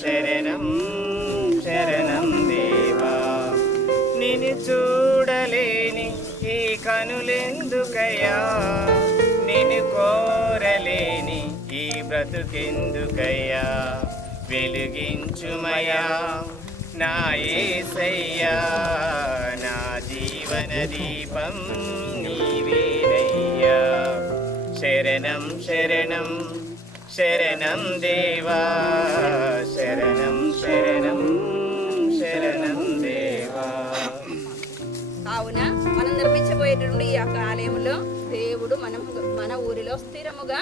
శరణం శరణం దేవా. నిన్ను చూడలేని ఈ కనులెందుకయ్యా, నిన్ను కోరలేని ఈ బ్రతుకెందుకయ్యా. వెలుగించుమయా నా యేసయ్యా, నా జీవన దీపం నీవేనయ్యా. శరణం శరణం శరణం దేవా, శరణం శరణం శరణం దేవా. కావున మనం నిర్మించబోయేటువంటి ఈ యొక్క ఆలయంలో దేవుడు మన ఊరిలో స్థిరముగా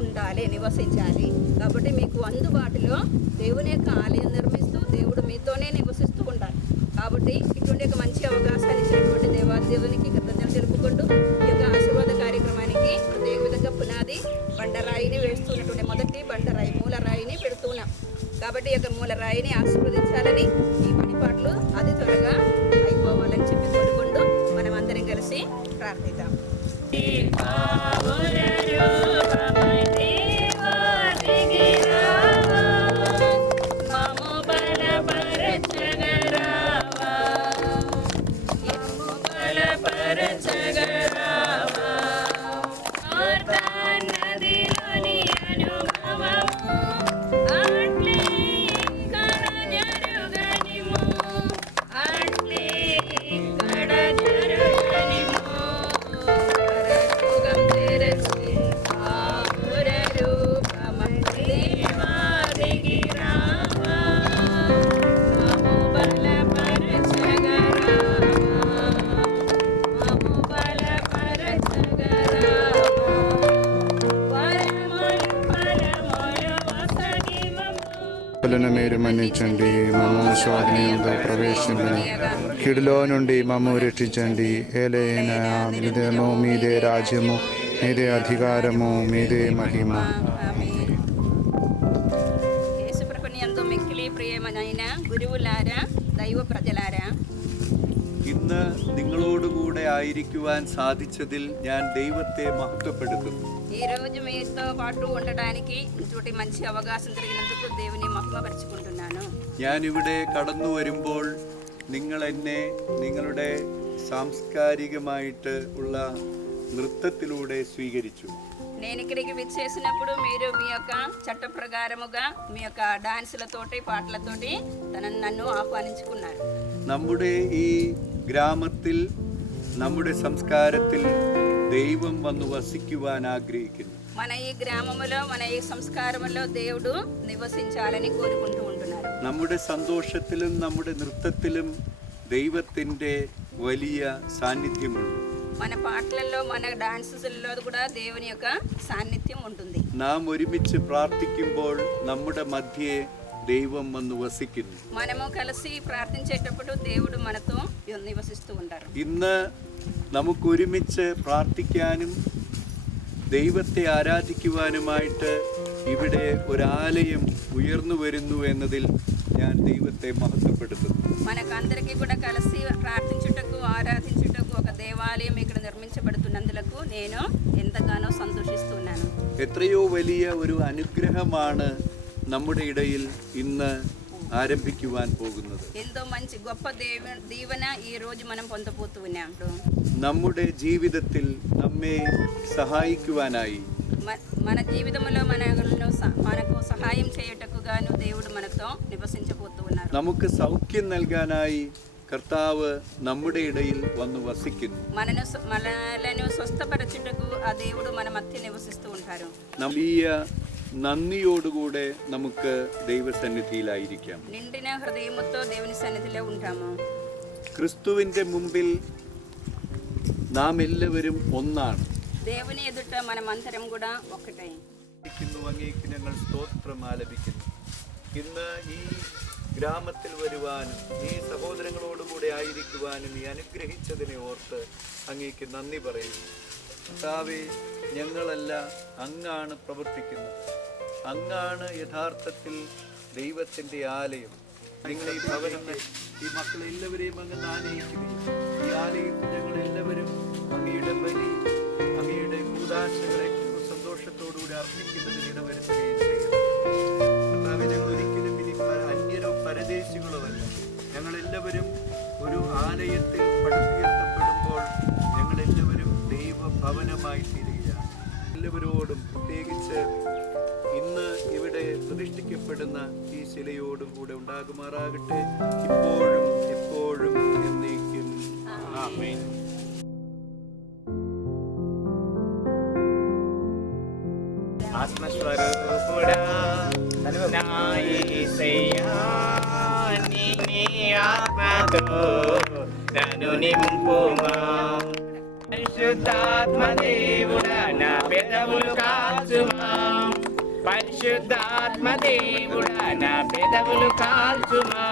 ఉండాలి, నివసించాలి. కాబట్టి మీకు అందుబాటులో దేవుని యొక్క ఆలయం నిర్మిస్తూ దేవుడు మీతోనే నివసిస్తూ ఉండాలి. కాబట్టి ఇటువంటి ఒక మంచి అవకాశాన్ని ఇచ్చినటువంటి దేవాదేవునికి కృతజ్ఞతలు తెలుపుకుంటూ ఈ యొక్క ఆశీర్వాద కార్యక్రమానికి ప్రత్యేక విధంగా పునాది బండరాయిని వేస్తున్నటువంటి మొదటి బండరాయి మూలరాయిని పెడుతున్నాం. కాబట్టి ఈ యొక్క మూలరాయిని ఆశీర్వదించాలని, ఈ పనిపాట్లు అతి త్వరగా అయిపోవాలని చెప్పి కోరుకుంటూ మనం అందరం కలిసి ప్రార్థిద్దాం. మీరు మన్నించండి, మమ్మ స్వాధీనంలో ప్రవేశించండి, కిడులో నుండి మమ్మ రక్షించండి. ఏలైనా మీదేమో, మీదే రాజ్యము, మీదే అధికారము, మీదే మహిమ. യേശുപ്രഭുവിനെന്തോ മിക്കിലി പ്രിയമനായ ഗുരുവുലാരാ ദൈവ പ്രജലാരാ, ഇന്ന് നിങ്ങളോടുകൂടെ ആയിരിക്കുവാൻ സാധിച്ചതിൽ ഞാൻ ദൈവത്തെ മഹത്വപ്പെടുത്തുന്നു. ఈ రోజు మీతో పాటు ఉండడానికి ఇంటి మంచి అవకాశం జరిగినందుకు దేవుని మహిమపరుచుకుంటున్నాను. ഞാൻ ഇവിടെ കടന്നു വരുമ്പോൾ നിങ്ങൾ എന്നെ നിങ്ങളുടെ സാംസ്കാരികമായിട്ട് ഉള്ള നൃത്തത്തിലൂടെ സ്വീകരിച്ചു. నేను ఇక్కడికి విచ్చేసినప్పుడు మీరు మీ యొక్క చట్ట ప్రకారముగా మీ యొక్క డాన్సులతోటి పాటలతోటి నన్ను ఆహ్వానించుకున్నారు. നമ്മുടെ ഈ ഗ്രാമത്തിൽ നമ്മുടെ സംസ്കാരത്തിൽ ദൈവം വന്നു വസിക്കുവാൻ ആഗ്രഹിക്കുന്നു. మన ఈ గ్రామములో మన ఈ సంస్కారములో దేవుడు నివసించాలని కోరుకుంటూ ఉంటున్నారు. നമ്മുടെ സന്തോഷത്തിലും നമ്മുടെ നൃത്തത്തിലും ദൈവത്തിൻ്റെ വലിയ സാന്നിധ്യമുണ്ട്. మన పాటలలో మన డాన్సులలో కూడా దేవుని యొక్క సాన్నిధ్యం ఉంటుంది. നാം ഒരുമിച്ച് പ്രാർത്ഥിക്കുമ്പോൾ നമ്മുടെ മധ്യേ ദൈവം വന്നു വസിക്കുന്നു. మనము కలిసి ప్రార్థించేటప్పుడు దేవుడు మనతో నివసిస్తూ ఉంటారు. ഇന്ന് നമുക്ക് ഒരുമിച്ച് പ്രാർത്ഥിക്കാനും ദൈവത്തെ ആരാധിക്കുവാനുമായിട്ട് ഇവിടെ ഒരാലയം ഉയർന്നു വരുന്നു എന്നതിൽ ഞാൻ ദൈവത്തെ മഹത്വപ്പെടുത്തുന്നു. మనకందరికీ కూడా కలిసి ప్రార్థించుటకు ఆరాధించుటకు ఒక దేవాలయం ఇక్కడ నిర్మించబడుతున్నందులకు నేను ఎంతగానో సంతోషిస్తున్నాను. എത്രയോ വലിയ ഒരു അനുഗ്രഹമാണ് നമ്മുടെ ഇടയിൽ ഇന്ന് ആരംഭിക്കുവാൻ പോകുന്നത്. ఎంతో మంచి గొప్ప దీవెన ఈ రోజు మనం పొందబోతూ ఉన్నాం. നമ്മുടെ ജീവിതത്തിൽ നമ്മെ സഹായിക്കുവാനായി మన జీవితంలో మనకు సహాయం చేయుటకు గాను దేవుడు మనతో నివసించబోతూ ఉన్నారు. നമുക്ക് സൗഖ്യം നൽകാനായി കർത്താവ് നമ്മുടെ ഇടയിൽ വന്നു വസിക്കുന്നു. మనలను స్వస్థపరచుటకు ఆ దేవుడు మన మధ్య నివసిస్తూ ఉంటారు. വലിയ നന്ദിയോടുകൂടെ നമുക്ക് ദൈവസന്നിധിയിലായിരിക്കാം. నిండిన హృదయముతో దేవుని సన్నిధిలో ఉంటాము. ക്രിസ്തുവിന്റെ മുമ്പിൽ നാം എല്ലാവരും ഒന്നാണ്. దేవుని ఎదుట మనమందరం కూడా ఒక్కటే. അങ്ങേക്ക് ഞങ്ങൾ സ്തോത്രം ആലപിക്കുന്നു. ഇന്ന് ഈ ഗ്രാമത്തിൽ വരുവാനും ഈ സഹോദരങ്ങളോടുകൂടെ ആയിരിക്കുവാനും നീ അനുഗ്രഹിച്ചതിനെ ഓർത്ത് അങ്ങേക്ക് നന്ദി പറയുന്നു. കർത്താവേ, ഞങ്ങളല്ല, അങ്ങാണ് പ്രവർത്തിക്കുന്നത്. അങ്ങാണ് യഥാർത്ഥത്തിൽ ദൈവത്തിൻ്റെ ആലയം. നിങ്ങൾ ഈ ഭവനം, ഈ മക്കളെല്ലാവരെയും അങ്ങ് നാനയിക്കുകയും ഈ ആലയത്തിൽ ഞങ്ങളെല്ലാവരും അങ്ങയുടെ ബലി, അങ്ങയുടെ കൂദാശകളെ സന്തോഷത്തോടുകൂടി അർപ്പിക്കുന്നതിന് ഇടവരുത്തുകയും ചെയ്യുന്നു. കർത്താവേ, ഞങ്ങൾ ഒരിക്കലും ഇനി നിലയത്തിൽ പടുത്തുയർത്തപ്പെടുമ്പോൾ ഞങ്ങളെല്ലാവരും ദൈവഭവനമായി തീരുകയാണ്. എല്ലാവരോടും പ്രത്യേകിച്ച് ഇന്ന് ഇവിടെ പ്രതിഷ്ഠിക്കപ്പെടുന്ന ഈ ശിലയോടും കൂടെ ഉണ്ടാകുമാറാകട്ടെ, ഇപ്പോഴും എപ്പോഴും എന്നേക്കും. ആമേൻ. ఆత్మస్వరూపుడా నా యేసయ్యా నీ ఆత్మతో నన్ను నింపుమా. పరిశుద్ధాత్మ దేవుడా నా పెదవులు కాల్చుమా. పరిశుద్ధాత్మ దేవుడా నా పెదవులు కాల్చుమా.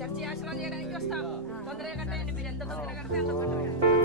చర్చి ఆశీర్వాదం చేయడానికి వస్తాం. తొందరగా కట్టండి, మీరు ఎంత తొందరగా కడితే అంత తొందరగా.